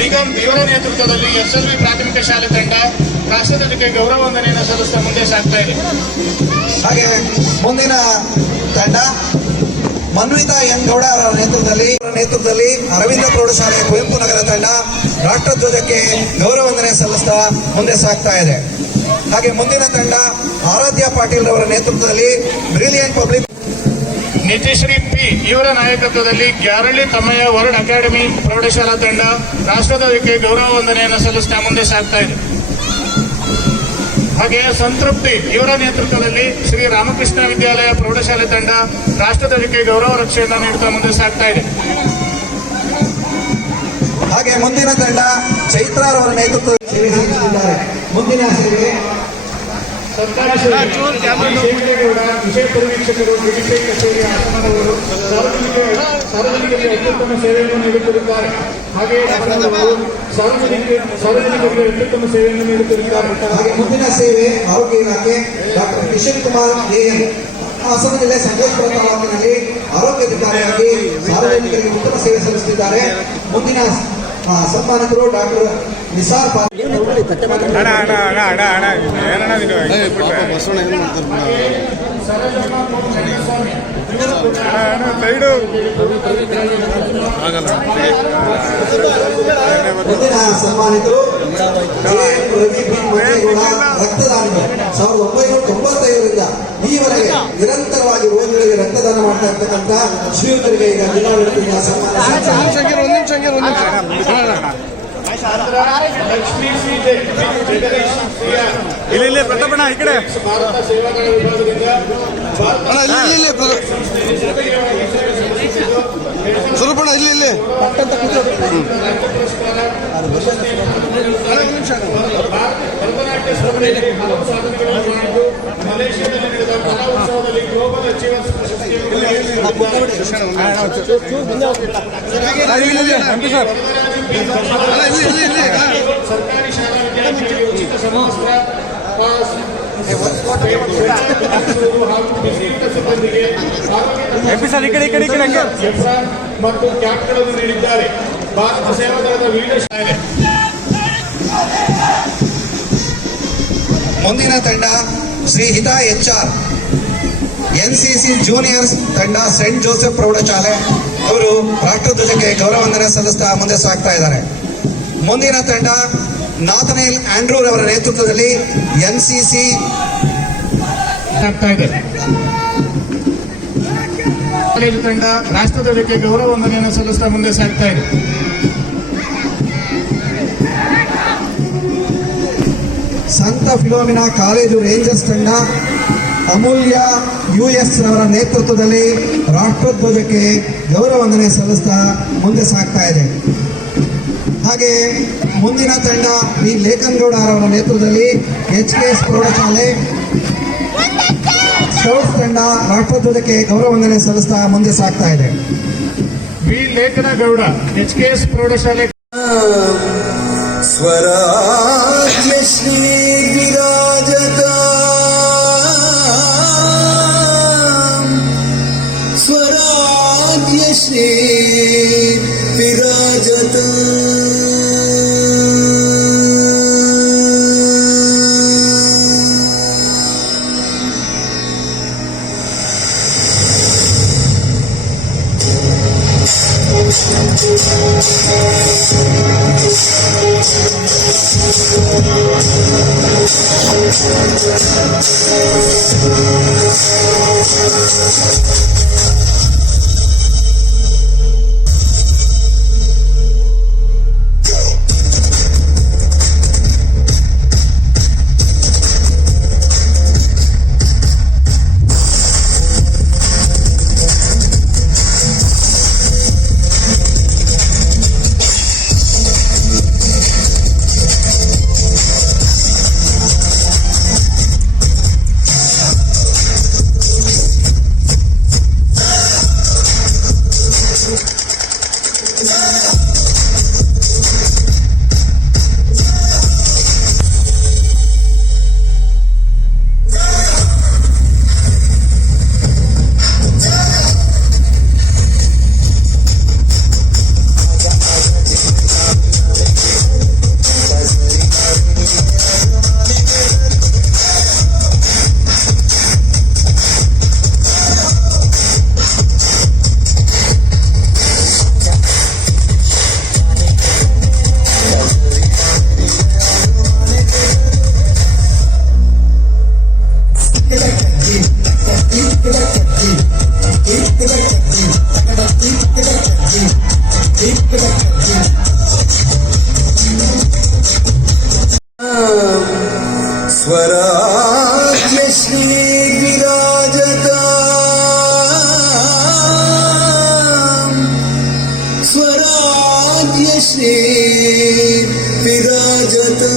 ನಿಗಮ್ ಇವರ ನೇತೃತ್ವದಲ್ಲಿ SLV ಪ್ರಾಥಮಿಕ ಶಾಲೆ ತಂಡ ರಾಷ್ಟ್ರಧ್ವಜಕ್ಕೆ ಗೌರವ ವಂದನೆಯನ್ನು ಸಲ್ಲಿಸ್ತಾ ಮುಂದೆ ಸಾಗ್ತಾ ಇದೆ. ಹಾಗೆ ಮುಂದಿನ ತಂಡ ಮನ್ವಿತಾ ಎನ್ ಗೌಡ ಅವರ ನೇತೃತ್ವದಲ್ಲಿ ಅರವಿಂದ ಪ್ರೌಢಶಾಲೆ ಕುವೆಂಪು ನಗರ ತಂಡ ರಾಷ್ಟ್ರಧ್ವಜಕ್ಕೆ ಗೌರವ ವಂದನೆ ಸಲ್ಲಿಸ್ತಾ ಮುಂದೆ ಸಾಗ್ತಾ ಇದೆ. ಹಾಗೆ ಮುಂದಿನ ತಂಡ ಆರಾಧ್ಯ ಪಾಟೀಲ್ ಅವರ ನೇತೃತ್ವದಲ್ಲಿ ಬ್ರಿಲಿಯಂಟ್ ಪಬ್ಲಿಕ್ ನಿತ್ಯಶ್ರೀ ಪಿ ಇವರ ನಾಯಕತ್ವದಲ್ಲಿ ಗ್ಯಾರಳ್ಳಿ ತಮ್ಮಯ್ಯ ವರ್ಲ್ಡ್ ಅಕಾಡೆಮಿ ಪ್ರೌಢಶಾಲಾ ತಂಡ ರಾಷ್ಟ್ರಧ್ವಜಕ್ಕೆ ಗೌರವ ವಂದನೆಯನ್ನು ಸಲ್ಲಿಸ್ತಾ ಮುಂದೆ ಸಾಗ್ತಾ ಇದೆ. ಹಾಗೆ ಸಂತೃಪ್ತಿ ಇವರ ನೇತೃತ್ವದಲ್ಲಿ ಶ್ರೀ ರಾಮಕೃಷ್ಣ ವಿದ್ಯಾಲಯ ಪ್ರೌಢಶಾಲೆ ತಂಡ ರಾಷ್ಟ್ರಧ್ವಜಕ್ಕೆ ಗೌರವ ರಕ್ಷೆಯನ್ನು ನೀಡುತ್ತಾ ಮುಂದೆ ಸಾಗ್ತಾ ಇದೆ. ಹಾಗೆ ಮುಂದಿನ ತಂಡ ಚೈತ್ರ ಅವರ ನೇತೃತ್ವದಲ್ಲಿ ಸೇವೆ ಸಲ್ಲಿಸುತ್ತಿದ್ದಾರೆ. ಮುಂದಿನ ಸೇವೆ ಸರ್ಕಾರಿ ಸೇವೆಗೌಡ ವಿಷಯ ಪರಿವೀಕ್ಷಕರು ಡಿಜಿಟಲ್ ಕಚೇರಿ ಹಾಸನದವರು ಸಾರ್ವಜನಿಕರಿಗೆ ಅತ್ಯುತ್ತಮ ಸೇವೆಯನ್ನು ನೀಡುತ್ತಿರುತ್ತಾರೆ. ಹಾಗೆ ಸಾರ್ವಜನಿಕರಿಗೆ ಅತ್ಯುತ್ತಮ ಸೇವೆಯನ್ನು ನೀಡುತ್ತಿರುತ್ತಾರೆ. ಹಾಗೆ ಮುಂದಿನ ಸೇವೆ ಆರೋಗ್ಯ ಇಲಾಖೆ ಡಾಕ್ಟರ್ ಕಿಶನ್ ಕುಮಾರ್ ಎಎಂ ಹಾಸನ ಜಿಲ್ಲೆ ಸಂತೋಷಪುರ ತಾಲೂಕಿನಲ್ಲಿ ಆರೋಗ್ಯಾಧಿಕಾರಿಯಾಗಿ ಸಾರ್ವಜನಿಕರಿಗೆ ಉತ್ತಮ ಸೇವೆ ಸಲ್ಲಿಸುತ್ತಿದ್ದಾರೆ. ಮುಂದಿನ ಸನ್ಮಾನಿತರು ಡಾಕ್ಟರ್ ನಿಸಾರ್ ಮುಂದಿನ ಸನ್ಮಾನಿತರು ರವಿ ಬಿ ಮಂಜೇಗೌಡ ರಕ್ತದಾನಿಗಳು 1995ರಿಂದ ಈವರೆಗೆ ನಿರಂತರವಾಗಿ ರೋಗಿಗಳಿಗೆ ರಕ್ತದಾನ ಮಾಡ್ತಾ ಇರ್ತಕ್ಕಂಥ ಶ್ರೀಯುತರಿಗೆ ಈಗ ಜಿಲ್ಲಾಡಳಿತದಿಂದ ಸನ್ಮಾನ. ಲಕ್ಷ್ಮೀ ಸೀತೆ ಇಲ್ಲಿ ಪ್ರತಾಪಣ್ಣ ಈ ಕಡೆ ಭಾರತ ಸೇವಾದಳ ವಿಭಾಗದಿಂದ ಸ್ವರೂಪಣ ಇಲ್ಲಿ ಭರತನಾಟ್ಯ ಸ್ಪರ್ಧೆಯಲ್ಲಿ ಹಲವು ಸಾಧನೆಗಳನ್ನು ಮಾಡಿದ್ದು ಮಲೇಷ್ಯಾದಲ್ಲಿ ನಡೆದ ಕಲಾ ಉತ್ಸವದಲ್ಲಿ ಗ್ಲೋಬಲ್ ಅಚೀವರ್ಸ್ ಸರ್ಕಾರಿ ಶಾಲಾ ವಿದ್ಯಾರ್ಥಿಗಳಿಗೆ ಉಚಿತ ಸಮವಸ್ತ್ರ ಪಾಸ್ ಹಾಗೂ ಬಿಸಿಯೂಟ ಸಿಬ್ಬಂದಿಗೆ ಮತ್ತು ಕ್ಯಾಪ್ಗಳನ್ನು ನೀಡಿದ್ದಾರೆ. ಭಾರತ ಸೇವಾದಳದ ವಿವಿಧ ಶಾಲೆ. ಮುಂದಿನ ತಂಡ ಶ್ರೀ ಹಿತಾ HR NCC ಜೂನಿಯರ್ಸ್ ತಂಡ ಸೆಂಟ್ ಜೋಸೆಫ್ ಪ್ರೌಢಶಾಲೆ ಅವರು ರಾಷ್ಟ್ರಧ್ವಜಕ್ಕೆ ಗೌರವ ವಂದನೆ ಸಲ್ಲಿಸ್ತಾ ಮುಂದೆ ಸಾಗ್ತಾ ಇದ್ದಾರೆ. ಮುಂದಿನ ತಂಡ ನಾಥನೇಲ್ ಆಂಡ್ರೂ ಅವರ ನೇತೃತ್ವದಲ್ಲಿ NCC ಆಗ್ತಾ ಇದೆ. ಕಾಲೇಜು ತಂಡ ರಾಷ್ಟ್ರಧ್ವಜಕ್ಕೆ ಗೌರವ ವಂದನೆಯನ್ನು ಸಲ್ಲಿಸ್ತಾ ಮುಂದೆ ಸಾಗ್ತಾ ಇದೆ. ಸಂತ ಫಿಲೋಮಿನಾ ಕಾಲೇಜು ರೇಂಜರ್ಸ್ ತಂಡ ಅಮೂಲ್ಯ US ಅವರ ನೇತೃತ್ವದಲ್ಲಿ ರಾಷ್ಟ್ರಧ್ವಜಕ್ಕೆ ಗೌರವ ವಂದನೆ ಸಲ್ಲಿಸ್ತಾ ಮುಂದೆ ಸಾಗ್ತಾ ಇದೆ. ಹಾಗೆ ಮುಂದಿನ ತಂಡ ವಿ ಲೇಖನ್ಗೌಡ ಅವರ ನೇತೃತ್ವದಲ್ಲಿ HKS ಪ್ರೌಢಶಾಲೆ ಸ್ಕೌಟ್ಸ್ ತಂಡ ರಾಷ್ಟ್ರಧ್ವಜಕ್ಕೆ ಗೌರವ ವಂದನೆ ಸಲ್ಲಿಸ್ತಾ ಮುಂದೆ ಸಾಗ್ತಾ ಇದೆ. ವಿ ಲೇಖನಗೌಡ HKS ಪ್ರೌಢಶಾಲೆ ಸ್ವರಾಜ್ಯ ಶ್ರೀ ವಿರಾಜತ ಸ್ವರಾಜ್ಯ ಶ್ರೀ ವಿರಾಜತ विराजतु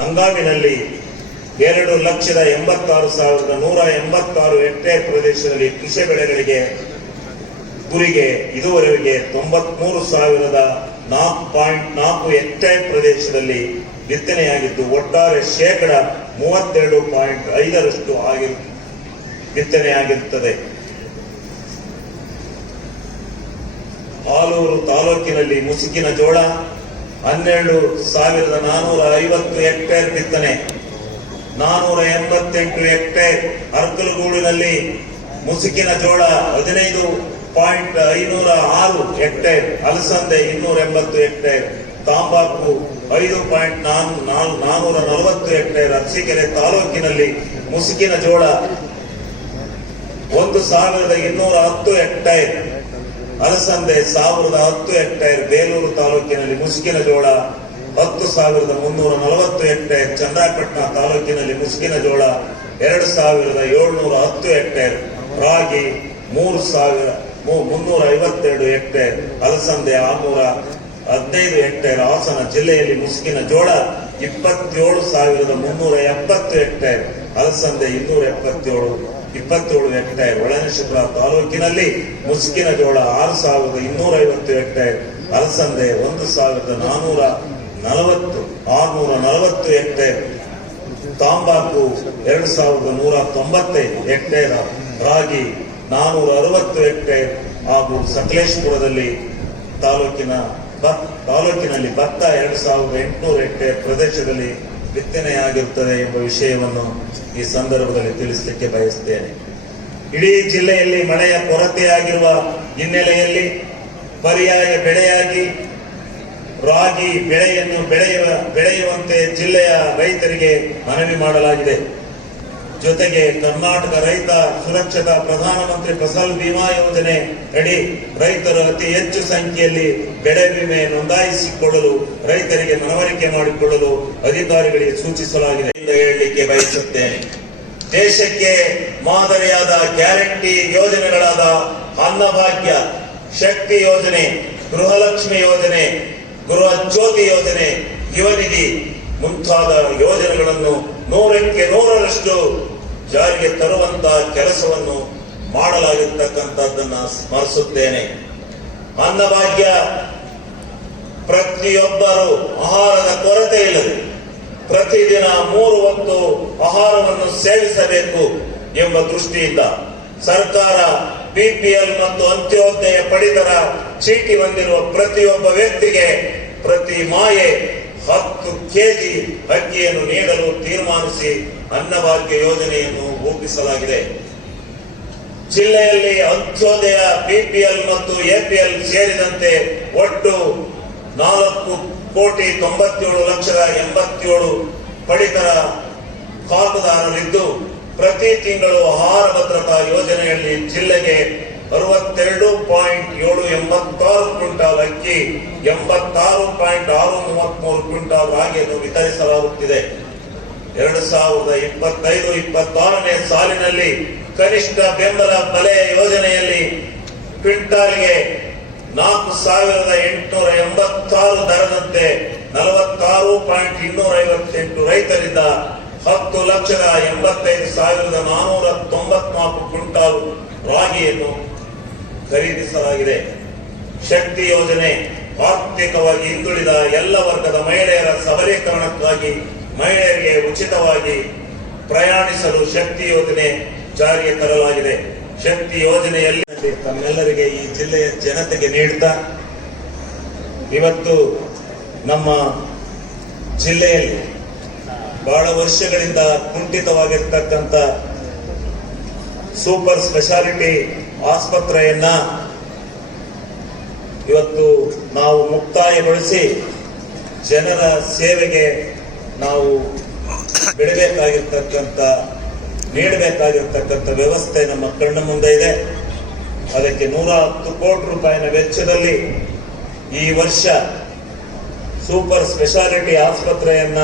ಹಂಗಾಮಿನಲ್ಲಿ 2,86,186 ಹೆಕ್ಟೇರ್ ಪ್ರದೇಶದಲ್ಲಿ ಕೃಷಿ ಬೆಳೆಗಳಿಗೆ ಗುರಿಗೆ ಇದುವರೆಗೆ 93,4.4 ಹೆಕ್ಟೇರ್ ಪ್ರದೇಶದಲ್ಲಿ ಬಿತ್ತನೆಯಾಗಿದ್ದು ಒಟ್ಟಾರೆ 32.5% ಬಿತ್ತನೆಯಾಗಿರುತ್ತದೆ. ಆಲೂರು ತಾಲೂಕಿನಲ್ಲಿ ಮುಸುಕಿನ ಜೋಳ 12,450 ಹೆಕ್ಟೇರ್ ಬಿತ್ತನೆ, 488 ಹೆಕ್ಟೇರ್. ಅರ್ಕಲಗೂಡಿನಲ್ಲಿ ಮುಸುಕಿನ ಜೋಳ 15.506 ಹೆಕ್ಟೇರ್, ಅಲಸಂದೆ 280 ಹೆಕ್ಟೇರ್, ತಾಂಬಾಕು 5.440 ಹೆಕ್ಟೇರ್. ಅರಸೀಕೆರೆ ತಾಲೂಕಿನಲ್ಲಿ ಮುಸುಕಿನ ಜೋಳ 1,210 ಹೆಕ್ಟೇರ್, ಅಲಸಂದೆ 1,010 ಹೆಕ್ಟೇರ್. ಬೇಲೂರು ತಾಲೂಕಿನಲ್ಲಿ ಮುಸುಕಿನ ಜೋಳ 10,340 ಹೆಕ್ಟೇರ್. ಚನ್ನರಾಯಪಟ್ಟಣ ತಾಲೂಕಿನಲ್ಲಿ ಮುಸುಕಿನ ಜೋಳ 2,710 ಹೆಕ್ಟೇರ್. ರಾಗಿ 3,352 ಹೆಕ್ಟೇರ್, ಅಲಸಂದೆ 615 ಹೆಕ್ಟೇರ್. ಹಾಸನ ಜಿಲ್ಲೆಯಲ್ಲಿ ಮುಸುಕಿನ ಜೋಳ 27,370 ಹೆಕ್ಟೇರ್, ಅಲಸಂದೆ 227 ಹೆಕ್ಟೇರ್. ಹೊಳೆನರಸೀಪುರ ತಾಲೂಕಿನಲ್ಲಿ ಮುಸುಕಿನ ಜೋಳ 6,250 ಹೆಕ್ಟೇರ್, ಅಲಸಂದೆ 1,440 ಹೆಕ್ಟೇರ್. ತಾಂಬಾಕು 2,190 ಹೆಕ್ಟೇರ್. ರಾಗಿ 460 ಹೆಕ್ಟೇರ್. ಹಾಗೂ ಸಕಲೇಶಪುರದಲ್ಲಿ ತಾಲೂಕಿನಲ್ಲಿ ಭತ್ತ 2,800 ಹೆಕ್ಟೇರ್ ಪ್ರದೇಶದಲ್ಲಿ ಬಿತ್ತನೆಯಾಗಿರುತ್ತದೆ ಎಂಬ ವಿಷಯವನ್ನು ಈ ಸಂದರ್ಭದಲ್ಲಿ ತಿಳಿಸಲಿಕ್ಕೆ ಬಯಸುತ್ತೇನೆ. ಇಡೀ ಜಿಲ್ಲೆಯಲ್ಲಿ ಮಳೆಯ ಕೊರತೆಯಾಗಿರುವ ಹಿನ್ನೆಲೆಯಲ್ಲಿ ಪರ್ಯಾಯ ಬೆಳೆಯಾಗಿ ರಾಗಿ ಬೆಳೆಯನ್ನು ಬೆಳೆಯುವಂತೆ ಜಿಲ್ಲೆಯ ರೈತರಿಗೆ ಮನವಿ ಮಾಡಲಾಗಿದೆ. ಜೊತೆಗೆ ಕರ್ನಾಟಕ ರೈತ ಸುರಕ್ಷತಾ ಪ್ರಧಾನಮಂತ್ರಿ ಫಸಲ್ ಬಿಮಾ ಯೋಜನೆ ಅಡಿ ರೈತರು ಅತಿ ಹೆಚ್ಚು ಸಂಖ್ಯೆಯಲ್ಲಿ ಬೆಳೆ ವಿಮೆ ನೋಂದಾಯಿಸಿಕೊಳ್ಳಲು ರೈತರಿಗೆ ಮನವರಿಕೆ ಮಾಡಿಕೊಳ್ಳಲು ಅಧಿಕಾರಿಗಳಿಗೆ ಸೂಚಿಸಲಾಗಿದೆ ಎಂದು ಹೇಳಲಿಕ್ಕೆ ಬಯಸುತ್ತೇನೆ. ದೇಶಕ್ಕೆ ಮಾದರಿಯಾದ ಗ್ಯಾರಂಟಿ ಯೋಜನೆಗಳಾದ ಅನ್ನಭಾಗ್ಯ, ಶಕ್ತಿ ಯೋಜನೆ, ಗೃಹಲಕ್ಷ್ಮಿ ಯೋಜನೆ, ಗೃಹ ಜ್ಯೋತಿ ಯೋಜನೆ, ಯುವನಿಧಿ ಮುಂತಾದ ಯೋಜನೆಗಳನ್ನು 100ಕ್ಕೆ 100ರಷ್ಟು ಜಾರಿಗೆ ತರುವಂತಹ ಕೆಲಸವನ್ನು ಮಾಡಲಾಗಿರ್ತಕ್ಕಂಥದ್ದನ್ನ ಸ್ಮರಿಸುತ್ತೇನೆ. ಅನ್ನಭಾಗ್ಯ ಪ್ರತಿಯೊಬ್ಬರು ಆಹಾರದ ಕೊರತೆ ಇಲ್ಲದೆ ಪ್ರತಿದಿನ 3 ಹೊತ್ತು ಆಹಾರವನ್ನು ಸೇವಿಸಬೇಕು ಎಂಬ ದೃಷ್ಟಿಯಿಂದ ಸರ್ಕಾರ ಬಿಪಿಎಲ್ ಮತ್ತು ಅಂತ್ಯೋದಯ ಪಡಿತರ ಚೀಟಿ ಹೊಂದಿರುವ ಪ್ರತಿಯೊಬ್ಬ ವ್ಯಕ್ತಿಗೆ ಪ್ರತಿ ಮಾಯೆ 10 ಕೆಜಿ ಅಕ್ಕಿಯನ್ನು ನೀಡಲು ತೀರ್ಮಾನಿಸಿ ಅನ್ನಭಾಗ್ಯ ಯೋಜನೆಯನ್ನು ರೂಪಿಸಲಾಗಿದೆ. ಜಿಲ್ಲೆಯಲ್ಲಿ ಅಂತ್ಯೋದಯ ಬಿಪಿಎಲ್ ಮತ್ತು ಎಪಿಎಲ್ ಸೇರಿದಂತೆ ಒಟ್ಟು 4,97,87,000 ಪಡಿತರ ಪಾಲುದಾರರಿದ್ದು ಪ್ರತಿ ತಿಂಗಳು ಆಹಾರ ಭದ್ರತಾ ಯೋಜನೆಯಲ್ಲಿ ಜಿಲ್ಲೆಗೆ 62.786 ಕ್ವಿಂಟಾಲ್ ಅಕ್ಕಿ, 86.633 ಕ್ವಿಂಟಾಲ್ ರಾಗಿಯನ್ನು ವಿತರಿಸಲಾಗುತ್ತಿದೆ. 2025-26ನೇ ಸಾಲಿನಲ್ಲಿ ಕನಿಷ್ಠ ಬೆಂಬಲ ಬೆಲೆ ಯೋಜನೆಯಲ್ಲಿ ಕ್ವಿಂಟಾಲ್ಗೆ 4,886 ದರದಂತೆ 46.258 ರೈತರಿಂದ 10,85,494 ಕ್ವಿಂಟಾಲ್ ರಾಗಿಯನ್ನು ಖರೀದಿಸಲಾಗಿದೆ. ಶಕ್ತಿ ಯೋಜನೆ ಆರ್ಥಿಕವಾಗಿ ಹಿಂದುಳಿದ ಎಲ್ಲ ವರ್ಗದ ಮಹಿಳೆಯರ ಸಬಲೀಕರಣಕ್ಕಾಗಿ ಮಹಿಳೆಯರಿಗೆ ಉಚಿತವಾಗಿ ಪ್ರಯಾಣಿಸಲು ಶಕ್ತಿ ಯೋಜನೆ ಜಾರಿಗೆ ತರಲಾಗಿದೆ. ಶಕ್ತಿ ಯೋಜನೆಯಲ್ಲಿ ತಮ್ಮೆಲ್ಲರಿಗೆ ಈ ಜಿಲ್ಲೆಯ ಜನತೆಗೆ ನೀಡುತ್ತಾ ಇವತ್ತು ನಮ್ಮ ಜಿಲ್ಲೆಯಲ್ಲಿ ಬಹಳ ವರ್ಷಗಳಿಂದ ಕುಂಠಿತವಾಗಿರ್ತಕ್ಕಂಥ ಸೂಪರ್ ಸ್ಪೆಷಾಲಿಟಿ ಆಸ್ಪತ್ರೆಯನ್ನ ಇವತ್ತು ನಾವು ಮುಕ್ತಾಯಗೊಳಿಸಿ ಜನರ ಸೇವೆಗೆ ನಾವು ನೀಡಬೇಕಾಗಿರ್ತಕ್ಕಂಥ ವ್ಯವಸ್ಥೆ ನಮ್ಮ ಕಣ್ಣ ಮುಂದೆ ಇದೆ. ಅದಕ್ಕೆ 110 ಕೋಟಿ ರೂಪಾಯಿನ ವೆಚ್ಚದಲ್ಲಿ ಈ ವರ್ಷ ಸೂಪರ್ ಸ್ಪೆಷಾಲಿಟಿ ಆಸ್ಪತ್ರೆಯನ್ನ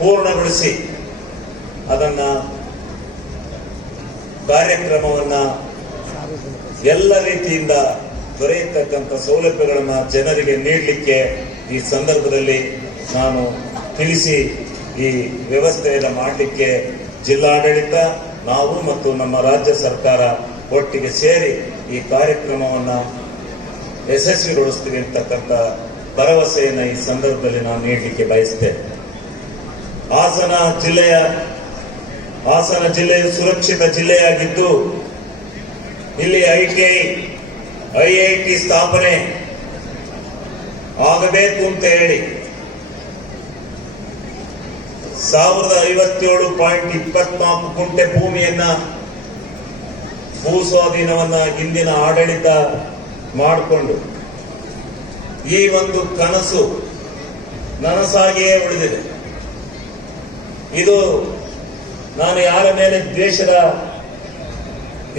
ಪೂರ್ಣಗೊಳಿಸಿ ಅದನ್ನ ಕಾರ್ಯಕ್ರಮವನ್ನ ಎಲ್ಲ ರೀತಿಯಿಂದ ದೊರೆಯತಕ್ಕಂಥ ಸೌಲಭ್ಯಗಳನ್ನ ಜನರಿಗೆ ನೀಡಲಿಕ್ಕೆ ಈ ಸಂದರ್ಭದಲ್ಲಿ ನಾನು ತಿಳಿಸಿ ಈ ವ್ಯವಸ್ಥೆಯನ್ನು ಮಾಡಲಿಕ್ಕೆ ಜಿಲ್ಲಾಡಳಿತ, ನಾವು ಮತ್ತು ನಮ್ಮ ರಾಜ್ಯ ಸರ್ಕಾರ ಒಟ್ಟಿಗೆ ಸೇರಿ ಈ ಕಾರ್ಯಕ್ರಮವನ್ನ ಯಶಸ್ವಿಗೊಳಿಸ್ತೀವಿ ಅಂತಕ್ಕಂಥ ಭರವಸೆಯನ್ನು ಈ ಸಂದರ್ಭದಲ್ಲಿ ನಾನು ನೀಡಲಿಕ್ಕೆ ಬಯಸ್ತೇನೆ. ಹಾಸನ ಜಿಲ್ಲೆಯು ಸುರಕ್ಷಿತ ಜಿಲ್ಲೆಯಾಗಿದ್ದು ಇಲ್ಲಿ ಐಐಟಿ ಸ್ಥಾಪನೆ ಆಗಬೇಕು ಅಂತ ಹೇಳಿ 1057.24 ಗುಂಟೆ ಭೂಮಿಯನ್ನ ಭೂ ಸ್ವಾಧೀನವನ್ನ ಹಿಂದಿನ ಆಡಳಿತ ಮಾಡಿಕೊಂಡು ಈ ಒಂದು ಕನಸು ನನಸಾಗಿಯೇ ಉಳಿದಿದೆ. ಇದು ನಾನು ಯಾರ ಮೇಲೆ ದ್ವೇಷದ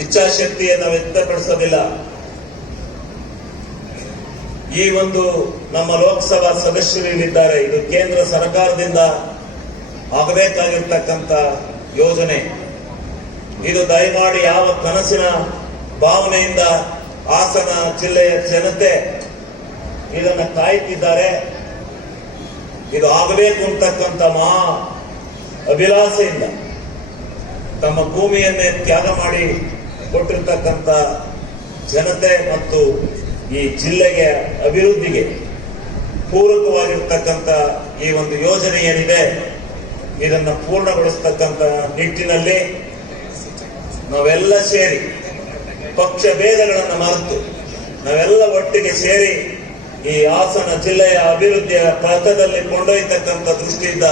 ಇಚ್ಛಾಶಕ್ತಿಯನ್ನು ವ್ಯಕ್ತಪಡಿಸೋದಿಲ್ಲ. ಈ ಒಂದು ನಮ್ಮ ಲೋಕಸಭಾ ಸದಸ್ಯರು ಇಲ್ಲಿದ್ದಾರೆ. ಇದು ಕೇಂದ್ರ ಸರ್ಕಾರದಿಂದ ಆಗಬೇಕಾಗಿರ್ತಕ್ಕಂಥ ಯೋಜನೆ. ಇದು ದಯಮಾಡಿ ಯಾವ ಕನಸಿನ ಭಾವನೆಯಿಂದ ಹಾಸನ ಜಿಲ್ಲೆಯ ಜನತೆ ಇದನ್ನು ಕಾಯುತ್ತಿದ್ದಾರೆ, ಇದು ಆಗಬೇಕು ಅಂತಕ್ಕಂಥ ಮಹಾ ಅಭಿಲಾಷೆಯಿಂದ ತಮ್ಮ ಭೂಮಿಯನ್ನೇ ತ್ಯಾಗ ಮಾಡಿ ಕೊಟ್ಟಿರ್ತಕ್ಕಂಥ ಜನತೆ ಮತ್ತು ಈ ಜಿಲ್ಲೆಗೆ ಅಭಿವೃದ್ಧಿಗೆ ಪೂರಕವಾಗಿರ್ತಕ್ಕಂಥ ಈ ಒಂದು ಯೋಜನೆ ಏನಿದೆ ಇದನ್ನು ಪೂರ್ಣಗೊಳಿಸತಕ್ಕಂಥ ನಿಟ್ಟಿನಲ್ಲಿ ನಾವೆಲ್ಲ ಸೇರಿ ಪಕ್ಷ ಭೇದಗಳನ್ನು ಮರೆತು ನಾವೆಲ್ಲ ಒಟ್ಟಿಗೆ ಸೇರಿ ಈ ಹಾಸನ ಜಿಲ್ಲೆಯ ಅಭಿವೃದ್ಧಿಯ ಪಥದಲ್ಲಿ ಕೊಂಡೊಯ್ಯತಕ್ಕಂಥ ದೃಷ್ಟಿಯಿಂದ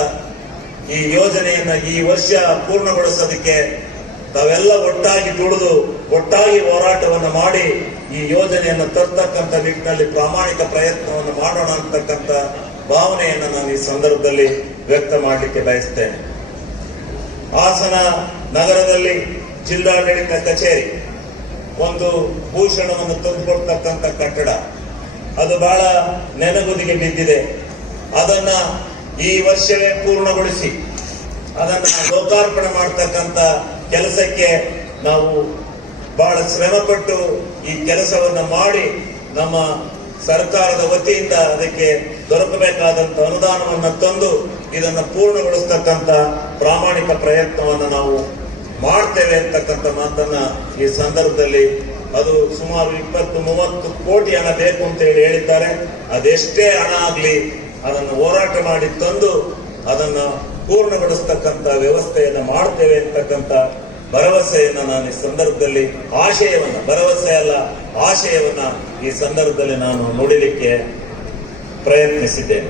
ಈ ಯೋಜನೆಯನ್ನ ಈ ವರ್ಷ ಪೂರ್ಣಗೊಳಿಸೋದಕ್ಕೆ ತಾವೆಲ್ಲ ಒಟ್ಟಾಗಿ ದುಡಿದು ಒಟ್ಟಾಗಿ ಹೋರಾಟವನ್ನು ಮಾಡಿ ಈ ಯೋಜನೆಯನ್ನು ತರ್ತಕ್ಕಂಥ ನಿಟ್ಟಿನಲ್ಲಿ ಪ್ರಾಮಾಣಿಕ ಪ್ರಯತ್ನವನ್ನು ಮಾಡೋಣ ಅಂತಕ್ಕಂಥ ಭಾವನೆಯನ್ನು ನಾನು ಈ ಸಂದರ್ಭದಲ್ಲಿ ವ್ಯಕ್ತ ಮಾಡಲಿಕ್ಕೆ ಬಯಸ್ತೇನೆ. ಹಾಸನ ನಗರದಲ್ಲಿ ಜಿಲ್ಲಾಡಳಿತ ಕಚೇರಿ ಒಂದು ಭೂಷಣವನ್ನು ತಂದುಕೊಡ್ತಕ್ಕಂಥ ಕಟ್ಟಡ, ಅದು ಬಹಳ ನೆನಗುದಿಗೆ ಬಿದ್ದಿದೆ. ಅದನ್ನ ಈ ವರ್ಷವೇ ಪೂರ್ಣಗೊಳಿಸಿ ಅದನ್ನ ಲೋಕಾರ್ಪಣೆ ಮಾಡತಕ್ಕಂಥ ಕೆಲಸಕ್ಕೆ ನಾವು ಬಹಳ ಶ್ರಮಪಟ್ಟು ಈ ಕೆಲಸವನ್ನ ಮಾಡಿ ನಮ್ಮ ಸರ್ಕಾರದ ವತಿಯಿಂದ ಅದಕ್ಕೆ ದೊರಕಬೇಕಾದಂತ ಅನುದಾನವನ್ನು ತಂದು ಇದನ್ನು ಪೂರ್ಣಗೊಳಿಸತಕ್ಕಂಥ ಪ್ರಾಮಾಣಿಕ ಪ್ರಯತ್ನವನ್ನು ನಾವು ಮಾಡ್ತೇವೆ ಅಂತಕ್ಕಂಥ ಮಾತನ್ನ ಈ ಸಂದರ್ಭದಲ್ಲಿ, ಅದು ಸುಮಾರು 20-30 ಕೋಟಿ ಹಣ ಬೇಕು ಅಂತ ಹೇಳಿದ್ದಾರೆ. ಅದೆಷ್ಟೇ ಹಣ ಆಗಲಿ ಅದನ್ನು ಹೋರಾಟ ಮಾಡಿ ತಂದು ಅದನ್ನ ಪೂರ್ಣಗೊಳಿಸತಕ್ಕಂಥ ವ್ಯವಸ್ಥೆಯನ್ನು ಮಾಡ್ತೇವೆ ಅಂತಕ್ಕಂಥ ಭರವಸೆಯನ್ನ ನಾನು ಈ ಸಂದರ್ಭದಲ್ಲಿ ಭರವಸೆ ಅಲ್ಲ ಆಶಯವನ್ನ ಈ ಸಂದರ್ಭದಲ್ಲಿ ನಾನು ನುಡಿಲಿಕ್ಕೆ ಪ್ರಯತ್ನಿಸಿದ್ದೇನೆ.